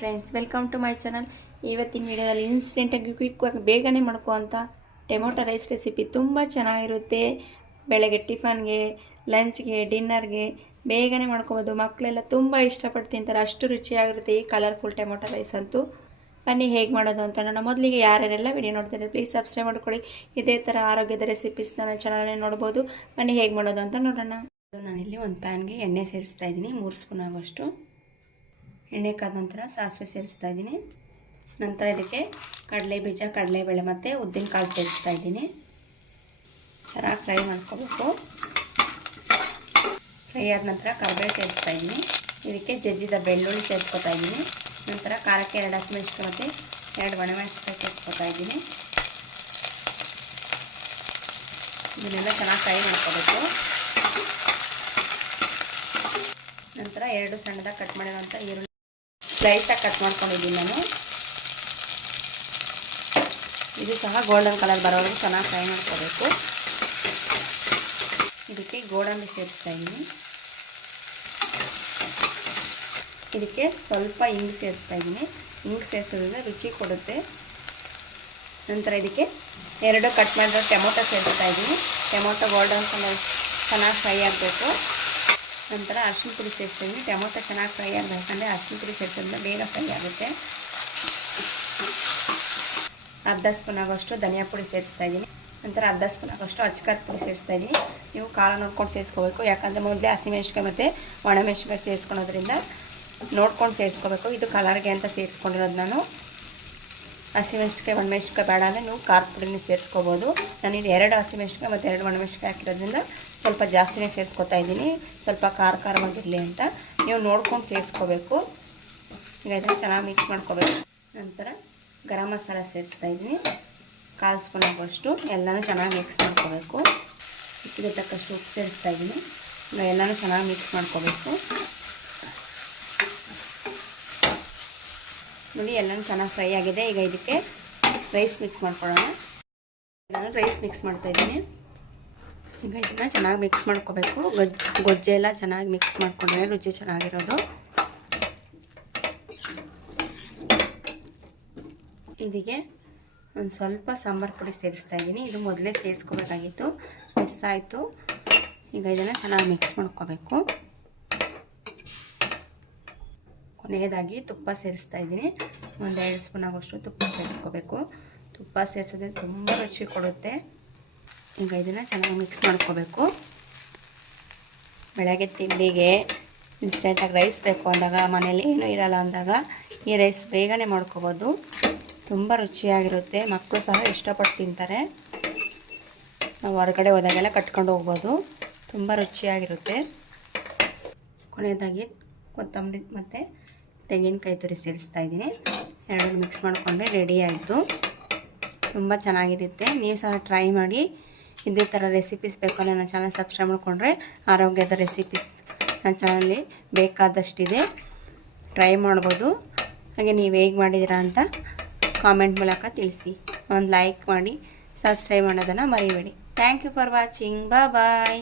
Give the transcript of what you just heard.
Friends, welcome to my channel. ಇವತ್ತಿನ ವಿಡಿಯೋದಲ್ಲಿ ಇನ್ಸ್ಟೆಂಟಾಗಿ ಕ್ವಿಕ್ಕಾಗಿ ಬೇಗನೆ ಮಾಡ್ಕೋವಂಥ ಟೊಮೊಟೊ ರೈಸ್ ರೆಸಿಪಿ ತುಂಬ ಚೆನ್ನಾಗಿರುತ್ತೆ. ಬೆಳಗ್ಗೆ ಟಿಫನ್ಗೆ, ಲಂಚ್ಗೆ, ಡಿನ್ನರ್ಗೆ ಬೇಗನೆ ಮಾಡ್ಕೊಬೋದು. ಮಕ್ಕಳೆಲ್ಲ ತುಂಬ ಇಷ್ಟಪಟ್ಟು ತಿಂತಾರೆ, ಅಷ್ಟು ರುಚಿಯಾಗಿರುತ್ತೆ ಈ ಕಲರ್ಫುಲ್ ಟೊಮೊಟೊ ರೈಸ್ ಅಂತೂ. ಬನ್ನಿ ಹೇಗೆ ಮಾಡೋದು ಅಂತ ನೋಡೋಣ. ಮೊದಲಿಗೆ ಯಾರ್ಯಾರೆಲ್ಲ ವಿಡಿಯೋ ನೋಡ್ತಿದ್ದಾರೆ ಪ್ಲೀಸ್ ಸಬ್ಸ್ಕ್ರೈಬ್ ಮಾಡ್ಕೊಳ್ಳಿ. ಇದೇ ಥರ ಆರೋಗ್ಯದ ರೆಸಿಪೀಸ್ ನನ್ನ ಚಾನಲಲ್ಲಿ ನೋಡ್ಬೋದು. ಬನ್ನಿ ಹೇಗೆ ಮಾಡೋದು ಅಂತ ನೋಡೋಣ. ನಾನಿಲ್ಲಿ ಒಂದು ಪ್ಯಾನ್ಗೆ ಎಣ್ಣೆ ಸೇರಿಸ್ತಾ ಇದ್ದೀನಿ, 3 ಸ್ಪೂನ್ ಆಗೋಷ್ಟು. ಎಣ್ಣೆ ಕಾದ ನಂತರ ಸಾಸಿವೆ ಸೇರಿಸ್ತಾ ಇದ್ದೀನಿ. ನಂತರ ಇದಕ್ಕೆ ಕಡಲೆ ಬೀಜ, ಕಡಲೆಬೇಳೆ ಮತ್ತು ಉದ್ದಿನಕಾಳು ಸೇರಿಸ್ತಾ ಇದ್ದೀನಿ. ಚೆನ್ನಾಗಿ ಫ್ರೈ ಮಾಡ್ಕೋಬೇಕು. ಫ್ರೈ ಆದ ನಂತರ ಕರಿಬೇವು ಸೇರಿಸ್ತಾ ಇದ್ದೀನಿ. ಇದಕ್ಕೆ ಜಜ್ಜಿದ ಬೆಳ್ಳುಳ್ಳಿ ಸೇರಿಸ್ಕೊತಾ ಇದ್ದೀನಿ. ನಂತರ ಖಾರಕ್ಕೆ 2 ಹಸಿಮೆಣಸಿನಕಾಯಿ ಮತ್ತು 2 ಒಣಮೆಣಸಿನಕಾಯಿ ಸೇರಿಸ್ಕೊತಾ ಇದ್ದೀನಿ. ಇದನ್ನೆಲ್ಲ ಚೆನ್ನಾಗಿ ಫ್ರೈ ಮಾಡ್ಕೋಬೇಕು. ನಂತರ 2 ಸಣ್ಣದಾಗಿ ಕಟ್ ಮಾಡಿರೋಂಥ ಈರುಳ್ಳಿ ಸ್ಲೈಸಾಗಿ ಕಟ್ ಮಾಡ್ಕೊಂಡಿದ್ದೀನಿ ನಾನು. ಇದು ಸಹ ಗೋಲ್ಡನ್ ಕಲರ್ ಬರೋವರೆಗೂ ಚೆನ್ನಾಗಿ ಫ್ರೈ ಮಾಡ್ಕೋಬೇಕು. ಇದಕ್ಕೆ ಗೋಡಂಬಿ ಸೇರಿಸ್ತಾ ಇದ್ದೀನಿ. ಇದಕ್ಕೆ ಸ್ವಲ್ಪ ಹಿಂಗು ಸೇರಿಸ್ತಾ ಇದ್ದೀನಿ. ಹಿಂಗು ಸೇರಿಸೋದ್ರಿಂದ ರುಚಿ ಕೊಡುತ್ತೆ. ನಂತರ ಇದಕ್ಕೆ 2 ಕಟ್ ಮಾಡಿರೋ ಟೊಮೊಟೊ ಸೇರಿಸ್ತಾ ಇದ್ದೀನಿ. ಟೊಮೊಟೊ ಗೋಲ್ಡನ್ ಕಲರ್ ಚೆನ್ನಾಗಿ ಫ್ರೈ ಆಗಬೇಕು. ನಂತರ ಅರಿಶಿನ ಪುಡಿ ಸೇರಿಸ್ತಾ ಇದ್ದೀನಿ. ಟೊಮೊಟೊ ಚೆನ್ನಾಗಿ ಫ್ರೈ ಆಗಬೇಕಂದ್ರೆ ಅರಿಶಿನ ಪುಡಿ ಸೇರಿಸೋದ್ರಿಂದ ಬೇಗ ಫ್ರೈ ಆಗುತ್ತೆ. ಅರ್ಧ ಸ್ಪೂನ್ ಆಗೋಷ್ಟು ಧನಿಯಾ ಪುಡಿ ಸೇರಿಸ್ತಾ ಇದ್ದೀನಿ. ನಂತರ ಅರ್ಧ ಸ್ಪೂನ್ ಆಗೋಷ್ಟು ಅಚ್ಚಕಾರದ ಪುಡಿ ಸೇರಿಸ್ತಾ ಇದ್ದೀನಿ. ನೀವು ಖಾರ ನೋಡ್ಕೊಂಡು ಸೇರಿಸ್ಕೋಬೇಕು, ಯಾಕಂದರೆ ಮೊದಲೇ ಹಸಿಮೆಣಸಿನಕಾಯಿ ಮತ್ತು ಒಣಮೆಣಸಿನಕಾಯಿ ಸೇರಿಸ್ಕೊಳೋದ್ರಿಂದ ನೋಡ್ಕೊಂಡು ಸೇರಿಸ್ಕೋಬೇಕು. ಇದು ಕಲರ್ಗೆ ಅಂತ ಸೇರಿಸ್ಕೊಂಡಿರೋದು ನಾನು. ಹಸಿಮೆಣಸಿನಕಾಯಿ ಒಣಮೆಣಸಿನಕಾಯಿ ಬೇಡ ಅಂದರೆ ನೀವು ಖಾರದ ಪುಡಿನೇ ಸೇರಿಸ್ಕೋಬೋದು. ನಾನಿಲ್ಲಿ 2 ಹಸಿಮೆಣಸಿನಕಾಯಿ ಮತ್ತು 2 ಒಣಮೆಣಸಿನಕಾಯಿ ಹಾಕಿರೋದ್ರಿಂದ ಸ್ವಲ್ಪ ಜಾಸ್ತಿನೇ ಸೇರಿಸ್ಕೊತಾ ಇದ್ದೀನಿ, ಸ್ವಲ್ಪ ಖಾರವಾಗಿರಲಿ ಅಂತ. ನೀವು ನೋಡ್ಕೊಂಡು ಸೇರಿಸ್ಕೋಬೇಕು. ಈಗ ಇದನ್ನು ಚೆನ್ನಾಗಿ ಮಿಕ್ಸ್ ಮಾಡ್ಕೋಬೇಕು. ನಂತರ ಗರಂ ಮಸಾಲ ಸೇರಿಸ್ತಾ ಇದ್ದೀನಿ, 1/4 ಸ್ಪೂನ್ ಆಗುವಷ್ಟು. ಎಲ್ಲನೂ ಚೆನ್ನಾಗಿ ಮಿಕ್ಸ್ ಮಾಡ್ಕೋಬೇಕು. ರುಚಿಗೆ ತಕ್ಕಷ್ಟು ಉಪ್ಪು ಸೇರಿಸ್ತಾ ಇದ್ದೀನಿ. ಈಗ ಎಲ್ಲನೂ ಚೆನ್ನಾಗಿ ಮಿಕ್ಸ್ ಮಾಡ್ಕೋಬೇಕು. ನೋಡಿ, ಎಲ್ಲನೂ ಚೆನ್ನಾಗಿ ಫ್ರೈ ಆಗಿದೆ. ಈಗ ಇದಕ್ಕೆ ರೈಸ್ ಮಿಕ್ಸ್ ಮಾಡ್ಕೊಳ್ಳೋಣ. ನಾನು ರೈಸ್ ಮಿಕ್ಸ್ ಮಾಡ್ತಾಯಿದ್ದೀನಿ. ಈಗ ಇದನ್ನು ಚೆನ್ನಾಗಿ ಮಿಕ್ಸ್ ಮಾಡ್ಕೋಬೇಕು. ಗೊಜ್ಜೆಲ್ಲ ಚೆನ್ನಾಗಿ ಮಿಕ್ಸ್ ಮಾಡ್ಕೊಂಡ್ರೆ ರುಚಿ ಚೆನ್ನಾಗಿರೋದು. ಇದಕ್ಕೆ ಒಂದು ಸ್ವಲ್ಪ ಸಾಂಬಾರು ಪುಡಿ ಸೇರಿಸ್ತಾ ಇದ್ದೀನಿ. ಇದು ಮೊದಲೇ ಸೇರಿಸ್ಕೋಬೇಕಾಗಿತ್ತು, ಮಿಸ್ ಆಯಿತು. ಈಗ ಇದನ್ನು ಚೆನ್ನಾಗಿ ಮಿಕ್ಸ್ ಮಾಡ್ಕೋಬೇಕು. ಕೊನೆಯದಾಗಿ ತುಪ್ಪ ಸೇರಿಸ್ತಾ ಇದ್ದೀನಿ. ಒಂದು 2 ಸ್ಪೂನ್ ಆಗೋಷ್ಟು ತುಪ್ಪ ಸೇರಿಸ್ಕೋಬೇಕು. ತುಪ್ಪ ಸೇರಿಸೋದ್ರಿಂದ ತುಂಬ ರುಚಿ ಕೊಡುತ್ತೆ. ಈಗ ಇದನ್ನು ಚೆನ್ನಾಗಿ ಮಿಕ್ಸ್ ಮಾಡ್ಕೋಬೇಕು. ಬೆಳಗ್ಗೆ ತಿಂಡಿಗೆ ಇನ್ಸ್ಟೆಂಟಾಗಿ ರೈಸ್ ಬೇಕು ಅಂದಾಗ, ಮನೇಲಿ ಏನೂ ಇರಲ್ಲ ಅಂದಾಗ ಈ ರೈಸ್ ಬೇಗನೆ ಮಾಡ್ಕೋಬೋದು. ತುಂಬ ರುಚಿಯಾಗಿರುತ್ತೆ. ಮಕ್ಕಳು ಸಹ ಇಷ್ಟಪಟ್ಟು ತಿಂತಾರೆ. ನಾವು ಹೊರಗಡೆ ಹೋದಾಗೆಲ್ಲ ಕಟ್ಕೊಂಡು ಹೋಗ್ಬೋದು. ತುಂಬ ರುಚಿಯಾಗಿರುತ್ತೆ. ಕೊನೆಯದಾಗಿ ಕೊತ್ತಂಬರಿ ಮತ್ತು ತೆಂಗಿನಕಾಯಿ ತುರಿ ಸೇರಿಸ್ತಾ ಇದ್ದೀನಿ. 2 ಮಿಕ್ಸ್ ಮಾಡಿಕೊಂಡ್ರೆ ರೆಡಿ ಆಯಿತು. ತುಂಬ ಚೆನ್ನಾಗಿರುತ್ತೆ. ನೀವು ಸಹ ಟ್ರೈ ಮಾಡಿ. ಇದೇ ಥರ ರೆಸಿಪೀಸ್ ಬೇಕು ಅಂದರೆ ನನ್ನ ಚಾನಲ್ ಸಬ್ಸ್ಕ್ರೈಬ್ ಮಾಡಿಕೊಂಡ್ರೆ ಆರೋಗ್ಯದ ರೆಸಿಪೀಸ್ ನನ್ನ ಚಾನಲಲ್ಲಿ ಬೇಕಾದಷ್ಟಿದೆ, ಟ್ರೈ ಮಾಡ್ಬೋದು. ಹಾಗೆ ನೀವು ಹೇಗೆ ಮಾಡಿದ್ದೀರಾ ಅಂತ ಕಾಮೆಂಟ್ ಮೂಲಕ ತಿಳಿಸಿ. ಒಂದು ಲೈಕ್ ಮಾಡಿ, ಸಬ್ಸ್ಕ್ರೈಬ್ ಮಾಡೋದನ್ನು ಮರಿಬೇಡಿ. Thank you for watching. Bye.